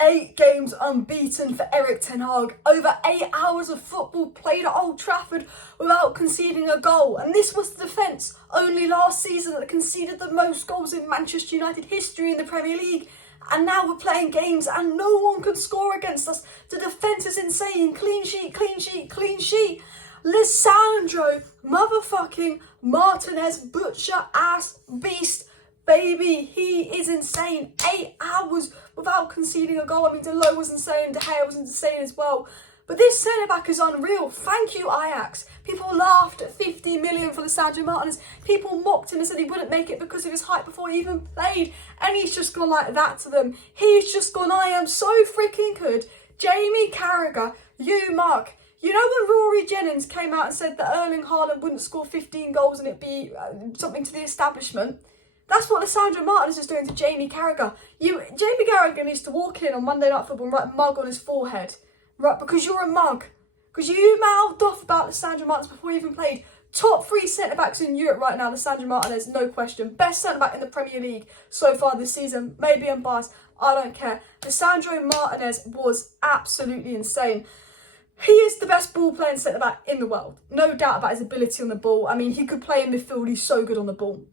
8 games unbeaten for Erik Ten Hag. Over 8 hours of football played at Old Trafford without conceding a goal. And this was the defence only last season that conceded the most goals in Manchester United history in the Premier League. And now we're playing games and no one can score against us. The defence is insane. Clean sheet, clean sheet, clean sheet. Lisandro motherfucking Martinez, butcher ass beast. Baby, he is insane. 8 hours without conceding a goal. I mean, Dalot was insane, De Gea was insane as well. But this centre-back is unreal. Thank you, Ajax. People laughed at 50 million for Lisandro Martinez. People mocked him and said he wouldn't make it because of his height before he even played. And he's just gone like that to them. He's just gone, I am so freaking good. Jamie Carragher, you Mark. You know when Rory Jennings came out and said that Erling Haaland wouldn't score 15 goals and it'd be something to the establishment? That's what Lisandro Martinez is doing to Jamie Carragher. Jamie Carragher needs to walk in on Monday Night Football and write mug on his forehead. Right, because you're a mug. Because you mouthed off about Lisandro Martinez before he even played. Top 3 centre-backs in Europe right now, Lisandro Martinez, no question. Best centre-back in the Premier League so far this season. Maybe I'm biased, I don't care. Lisandro Martinez was absolutely insane. He is the best ball-playing centre-back in the world. No doubt about his ability on the ball. I mean, he could play in midfield, he's so good on the ball.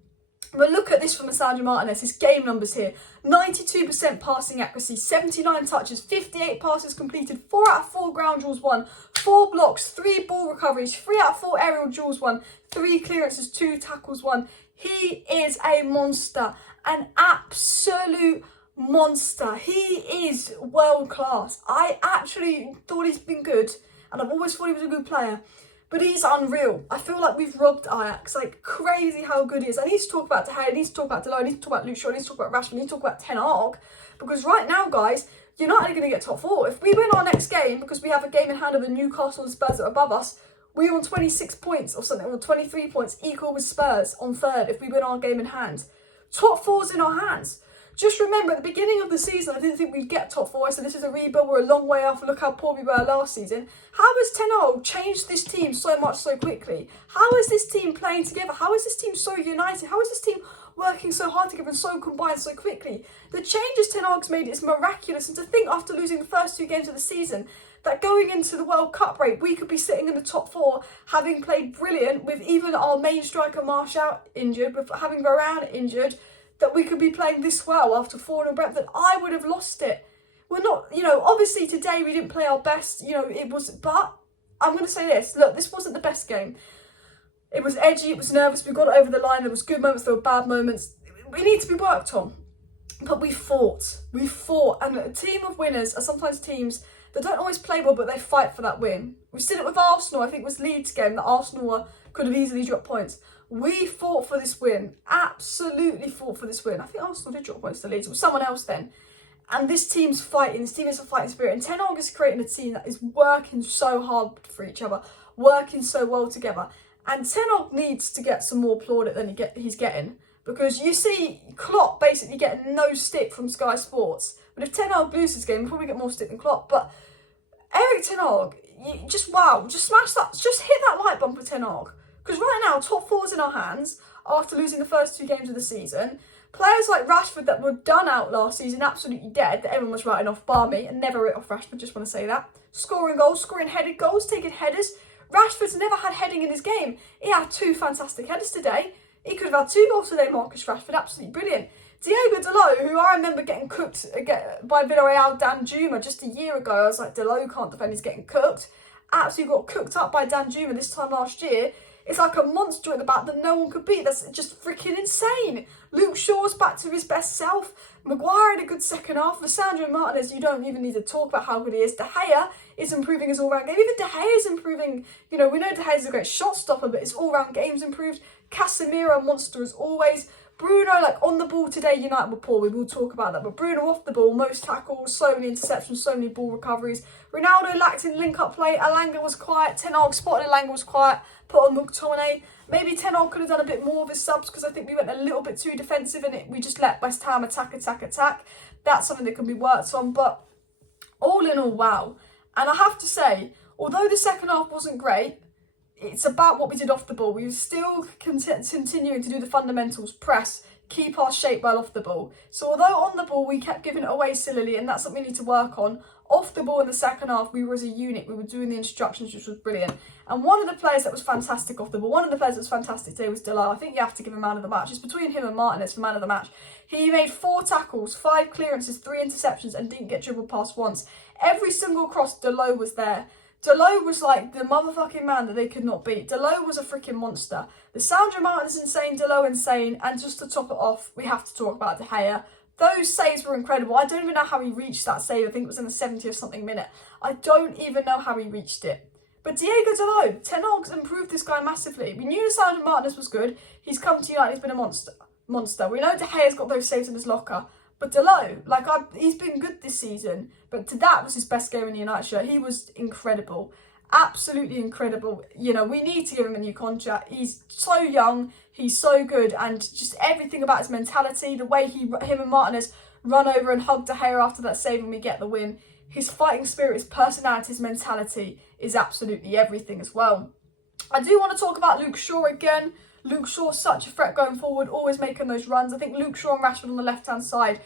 But look at this from Lisandro Martinez, his game numbers here. 92% passing accuracy, 79 touches, 58 passes completed, 4 out of 4 ground duels won, 4 blocks, 3 ball recoveries, 3 out of 4 aerial duels won, 3 clearances, 2 tackles won. He is a monster, an absolute monster. He is world class. I actually thought he's been good, and I've always thought he was a good player. But he's unreal. I feel like we've robbed Ajax. Like, crazy how good he is. I need to talk about De Gea, I need to talk about Dalot, I need to talk about Luke Shaw, I need to talk about Rashford, I need to talk about Ten Hag. Because right now, guys, United are going to get top 4. If we win our next game, because we have a game in hand of the Newcastle and Spurs that are above us, we're on 26 points or something, or 23 points, equal with Spurs on 3rd if we win our game in hand. Top 4's in our hands. Just remember, at the beginning of the season, I didn't think we'd get top 4. I said this is a rebuild, we're a long way off, look how poor we were last season. How has Ten Hag changed this team so much so quickly? How is this team playing together? How is this team so united? How is this team working so hard together and so combined so quickly? The changes Ten Hag's made is miraculous, and to think after losing the first 2 games of the season, that going into the World Cup break, we could be sitting in the top 4, having played brilliant with even our main striker Martial injured, with having Varane injured, that we could be playing this well after 4-0 Brentford. I would have lost it. We're not, obviously today we didn't play our best, it was, but I'm going to say this, look, this wasn't the best game. It was edgy, it was nervous, we got it over the line, there was good moments, there were bad moments. We need to be worked on. But we fought, and a team of winners are sometimes teams that don't always play well, but they fight for that win. We did it with Arsenal, I think it was Leeds game, that Arsenal could have easily dropped points. We fought for this win, absolutely fought for this win. I think Arsenal did drop points to Leeds, it was someone else then. And this team's fighting, this team is a fighting spirit. And Ten Hag is creating a team that is working so hard for each other, working so well together. And Ten Hag needs to get some more plaudit than he's getting. Because you see Klopp basically getting no stick from Sky Sports. But if Ten Hag loses this game, he'll probably get more stick than Klopp. But Erik Ten Hag, just smash that, just hit that like button for Ten Hag. Because right now, top 4's in our hands after losing the first 2 games of the season. Players like Rashford that were done out last season, absolutely dead, that everyone was writing off, bar me, and never writ off Rashford, just want to say that. Scoring goals, scoring headed goals, taking headers. Rashford's never had heading in his game. He had 2 fantastic headers today. He could have had 2 goals today, Marcus Rashford, absolutely brilliant. Diego Dalot, who I remember getting cooked by Villarreal Danjuma just a year ago. I was like, Dalot can't defend, he's getting cooked. Absolutely got cooked up by Danjuma this time last year. It's like a monster at the back that no one could beat. That's just freaking insane. Luke Shaw's back to his best self. Maguire had a good second half. Lisandro Martinez, you don't even need to talk about how good he is. De Gea is improving his all-round game. Even De Gea is improving. We know De Gea is a great shot stopper, but his all-round game's improved. Casemiro, monster as always. Bruno, on the ball today, United were poor. We will talk about that. But Bruno off the ball, most tackles, so many interceptions, so many ball recoveries. Ronaldo lacked in link-up play. Elanga was quiet. Ten Hag spotted Elanga was quiet. Put on McTominay. Maybe Ten Hag could have done a bit more of his subs because I think we went a little bit too defensive and we just let West Ham attack. That's something that can be worked on. But all in all, wow. And I have to say, although the second half wasn't great, it's about what we did off the ball. We were still continuing to do the fundamentals, press, keep our shape well off the ball. So although on the ball we kept giving it away sillily, and that's something we need to work on, off the ball in the second half, we were as a unit, we were doing the instructions, which was brilliant. And one of the players that was fantastic off the ball, one of the players that was fantastic today was Dalot. I think you have to give him man of the match. It's between him and Martinez for man of the match. He made 4 tackles, 5 clearances, 3 interceptions, and didn't get dribbled past once. Every single cross, Dalot was there. Dalot was like the motherfucking man that they could not beat. Dalot was a freaking monster. Lisandro Martinez insane, Dalot insane, and just to top it off, we have to talk about De Gea. Those saves were incredible. I don't even know how he reached that save. I think it was in the 70th something minute. I don't even know how he reached it. But Diego Dalot, Ten Hag's improved this guy massively. We knew Lisandro Martinez was good. He's come to United, he's been a monster. We know De Gea's got those saves in his locker. But Dalot, he's been good this season. But that was his best game in the United shirt. He was incredible. Absolutely incredible. You know, we need to give him a new contract. He's so young, he's so good, and just everything about his mentality, the way him and Martinez run over and hug De Gea after that save and we get the win. His fighting spirit, his personality, his mentality is absolutely everything as well. I do want to talk about Luke Shaw again. Luke Shaw's such a threat going forward, always making those runs. I think Luke Shaw and Rashford on the left-hand side,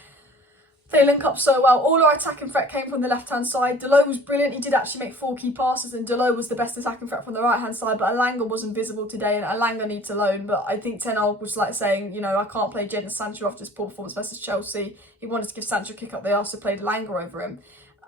they link up so well. All our attacking threat came from the left-hand side. Dalot was brilliant. He did actually make 4 key passes, and Dalot was the best attacking threat from the right-hand side. But Elanga wasn't visible today, and Elanga needs a loan. But I think Ten Hag was like saying, you know, I can't play Jadon Sancho after his poor performance versus Chelsea. He wanted to give Sancho a kick up the arse, so played Elanga over him.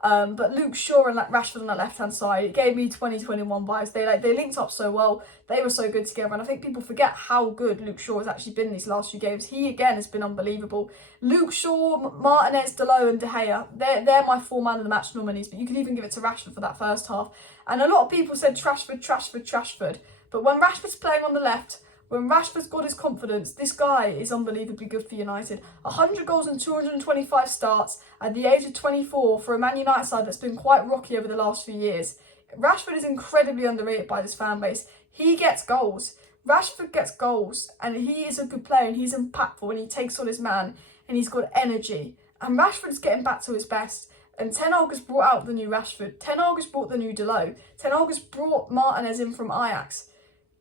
But Luke Shaw and Rashford on that left-hand side, it gave me 2021 vibes. They linked up so well. They were so good together. And I think people forget how good Luke Shaw has actually been these last few games. He, again, has been unbelievable. Luke Shaw, Martinez, Dalot and De Gea, they're my 4 man of the match nominees. But you could even give it to Rashford for that first half. And a lot of people said Trashford. But when Rashford's playing on the left, when Rashford's got his confidence, this guy is unbelievably good for United. 100 goals and 225 starts at the age of 24 for a Man United side that's been quite rocky over the last few years. Rashford is incredibly underrated by this fan base. He gets goals. Rashford gets goals, and he is a good player, and he's impactful, and he takes on his man, and he's got energy. And Rashford's getting back to his best. And Ten Hag has brought out the new Rashford. Ten Hag has brought the new Dalot. Ten Hag has brought Martinez in from Ajax.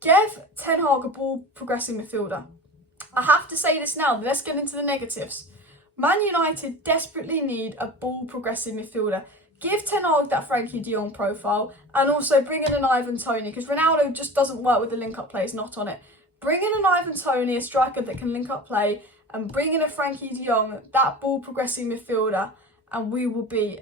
Give Ten Hag a ball progressing midfielder. I have to say this now, but let's get into the negatives. Man United desperately need a ball progressing midfielder. Give Ten Hag that Frankie de Jong profile, and also bring in an Ivan Toney, because Ronaldo just doesn't work with the link-up play, he's not on it. Bring in an Ivan Toney, a striker that can link up play, and bring in a Frankie de Jong, that ball progressing midfielder, and we will be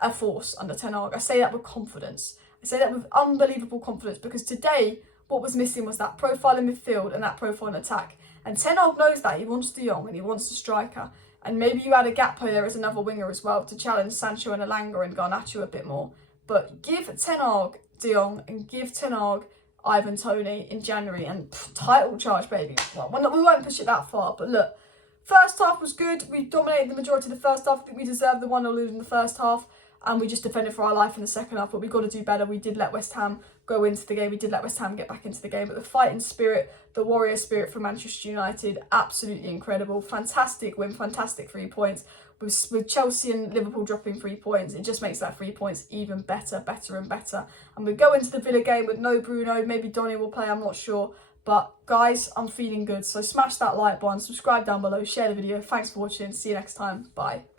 a force under Ten Hag. I say that with confidence. I say that with unbelievable confidence, because today, what was missing was that profile in midfield and that profile in attack. And Ten Hag knows that. He wants De Jong and he wants the striker. And maybe you add a Gakpo there as another winger as well to challenge Sancho and Elanga and Garnacho a bit more. But give Ten Hag De Jong and give Ten Hag Ivan Toney in January and title charge, baby. Well, we won't push it that far, but look. First half was good. We dominated the majority of the first half. I think we deserved the 1-0 lead in the first half. And we just defended for our life in the second half. But we've got to do better. We did let West Ham go into the game. We did let West Ham get back into the game. But the fighting spirit, the warrior spirit from Manchester United, absolutely incredible. Fantastic win, fantastic 3 points. With Chelsea and Liverpool dropping 3 points, it just makes that 3 points even better and better. And we go into the Villa game with no Bruno. Maybe Donny will play, I'm not sure. But guys, I'm feeling good. So smash that like button, subscribe down below, share the video. Thanks for watching. See you next time. Bye.